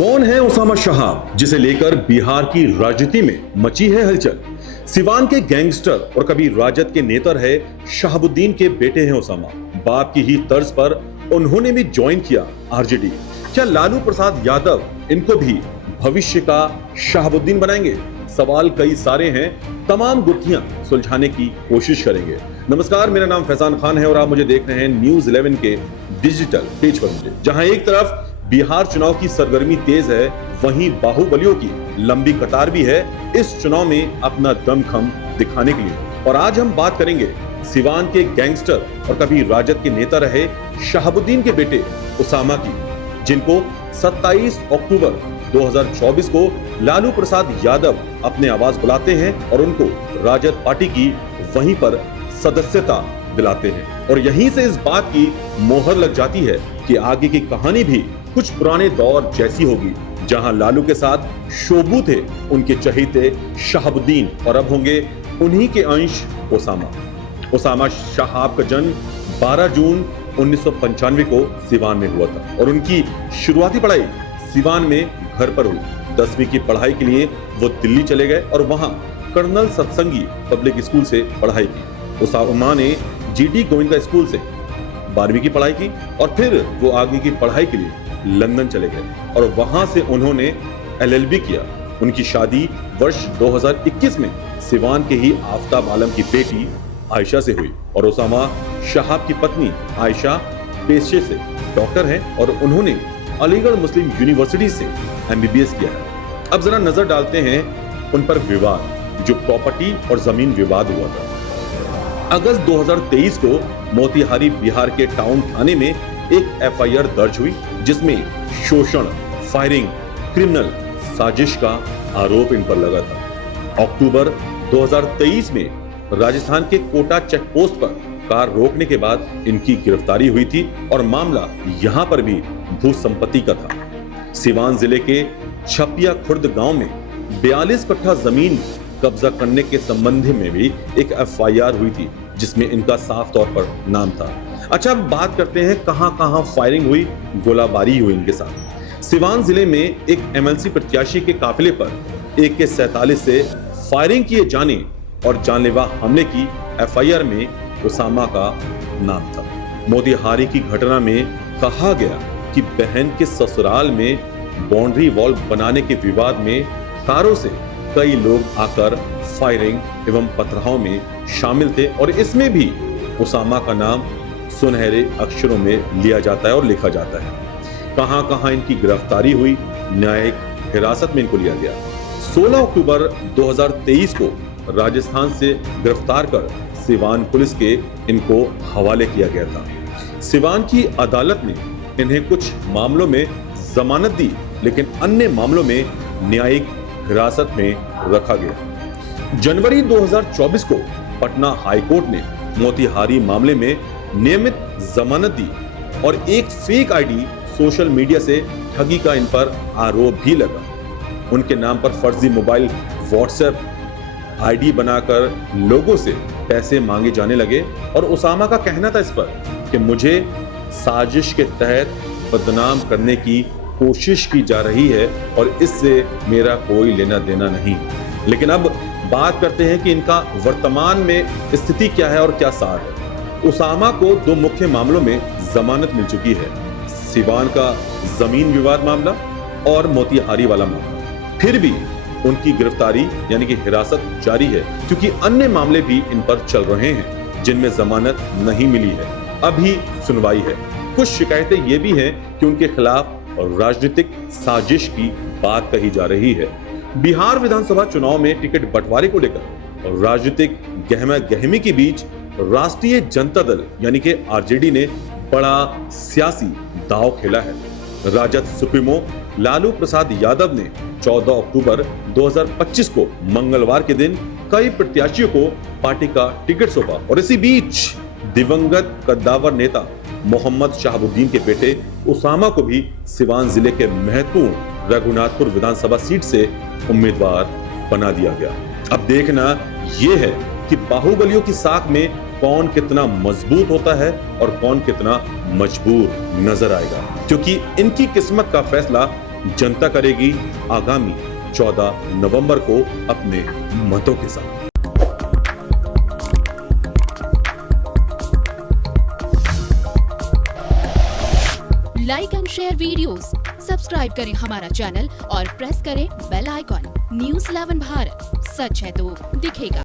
कौन है उसामा शहाब, जिसे लेकर बिहार की राजनीति में मची है हलचल। सिवान के गैंगस्टर और कभी राजद के नेता रहे शहाबुद्दीन के बेटे हैं उसामा। बाप की ही तर्ज पर उन्होंने भी ज्वाइन किया आरजेडी। क्या लालू प्रसाद यादव इनको भी भविष्य का शहाबुद्दीन बनाएंगे? सवाल कई सारे हैं, तमाम गुत्थियां सुलझाने की कोशिश करेंगे। नमस्कार, मेरा नाम फैजान खान है और आप मुझे देख रहे हैं न्यूज 11 के डिजिटल पेज पर। जहां एक तरफ बिहार चुनाव की सरगर्मी तेज है, वहीं बाहुबलियों की लंबी कतार भी है इस चुनाव में अपना दमखम दिखाने के लिए। और आज हम बात करेंगे सिवान के गैंगस्टर और कभी राजद के नेता रहे शहाबुद्दीन के बेटे उसामा की, जिनको 27 अक्टूबर 2024 को लालू प्रसाद यादव अपने आवास बुलाते हैं और उनको राजद पार्टी की वहीं पर सदस्यता दिलाते हैं। और यहीं से इस बात की मोहर लग जाती है कि आगे की कहानी भी कुछ पुराने दौर जैसी होगी, जहां लालू के साथ शोभू थे उनके चहेते शहाबुद्दीन और अब होंगे उन्हीं के अंश उसामा शहाब का जन्म 12 जून 1995 को सिवान में हुआ था और उनकी शुरुआती पढ़ाई सिवान में घर पर हुई। 10वीं की पढ़ाई के लिए वो दिल्ली चले गए और वहां कर्नल सत्संगी पब्लिक स्कूल से पढ़ाई की। उसामा ने जीटी गोविंदा स्कूल से 12वीं की पढ़ाई की और फिर वो आगे की पढ़ाई के लिए लंदन चले गए और वहां से उन्होंने एलएलबी किया। उनकी शादी वर्ष 2021 में सिवान के ही आफ्ताब आलम की बेटी आयशा से हुई और उसामा शहाब की पत्नी आयशा पेशे से डॉक्टर हैं और उन्होंने अलीगढ़ मुस्लिम यूनिवर्सिटी से एमबीबीएस किया है। अब जरा नजर डालते हैं उन पर विवाद, जो प्रॉपर्टी और जमीन विवाद हुआ था। अगस्त 2023 को मोतिहारी बिहार के टाउन थाने में एक एफआईआर दर्ज हुई, जिसमें शोषण, फायरिंग, क्रिमिनल साजिश का आरोप इन पर लगा था। अक्टूबर 2023 में राजस्थान के कोटा चेक पोस्ट पर कार रोकने के बाद इनकी गिरफ्तारी हुई थी और मामला यहां पर भी भू संपत्ति का था। सिवान जिले के छपिया खुर्द गांव में 42 कट्ठा जमीन कब्जा करने के संबंध में भी एक एफआईआर हुई थी, जिसमें इनका साफ तौर पर नाम था। अच्छा, अब बात करते हैं कहां कहां फायरिंग हुई, गोलाबारी हुई इनके साथ। सिवान जिले में एक एमएलसी प्रत्याशी के काफिले पर AK-47 से फायरिंग किए जाने और जानलेवा हमले की एफआईआर में उसामा का नाम था। मोतिहारी की घटना में कहा गया कि बहन के ससुराल में बाउंड्री वॉल बनाने के विवाद में कारों से कई लोग आकर फायरिंग एवं पथराव में शामिल थे और इसमें भी उसामा का नाम सुनहरे अक्षरों में लिया जाता है और लिखा जाता है। कहां कहां इनकी गिरफ्तारी हुई, न्यायिक हिरासत में इनको लिया गया। 16 अक्टूबर 2023 को राजस्थान से गिरफ्तार कर सिवान पुलिस के इनको हवाले किया गया था। सिवान की अदालत ने इन्हें कुछ मामलों में जमानत दी, लेकिन अन्य मामलों में न्यायिक हिरासत में रखा गया। जनवरी 2024 को पटना हाईकोर्ट ने मोतिहारी मामले में नियमित जमानत दी और एक फेक आईडी सोशल मीडिया से ठगी का इन पर आरोप भी लगा। उनके नाम पर फर्जी मोबाइल व्हाट्सएप आईडी बनाकर लोगों से पैसे मांगे जाने लगे और उसामा का कहना था इस पर कि मुझे साजिश के तहत बदनाम करने की कोशिश की जा रही है और इससे मेरा कोई लेना देना नहीं। लेकिन अब बात करते हैं कि इनका वर्तमान में स्थिति क्या है और क्या सार है। उसामा को 2 मुख्य मामलों में जमानत मिल चुकी है, सिवान का जमीन विवाद मामला और मोतिहारी वाला मामला। फिर भी उनकी गिरफ्तारी यानी कि हिरासत जारी है, क्योंकि अन्य मामले भी इन पर चल रहे हैं जिनमें जमानत नहीं मिली है। अभी सुनवाई है। कुछ शिकायतें ये भी हैं कि उनके खिलाफ राजनीतिक साजिश की बात कही जा रही है। बिहार विधानसभा चुनाव में टिकट बंटवारे को लेकर राजनीतिक गहमा गहमी के बीच राष्ट्रीय जनता दल यानी कि आरजेडी ने बड़ा सियासी दांव खेला है। राजद सुप्रीमो लालू प्रसाद यादव ने 14 अक्टूबर 2025 को मंगलवार के दिन कई प्रत्याशियों को पार्टी का टिकट सौंपा और इसी बीच दिवंगत कद्दावर नेता मोहम्मद शहाबुद्दीन के बेटे उसामा को भी सिवान जिले के महत्वपूर्ण रघुनाथपुर विधानसभा सीट से उम्मीदवार बना दिया गया। अब देखना यह है कि बाहुबलियों की साख में कौन कितना मजबूत होता है और कौन कितना मजबूर नजर आएगा, क्योंकि इनकी किस्मत का फैसला जनता करेगी आगामी 14 नवंबर को अपने मतों के साथ। Like and share videos, subscribe करें हमारा चैनल और प्रेस करें बेल आइकॉन। न्यूज़ 11 भारत, सच है तो दिखेगा।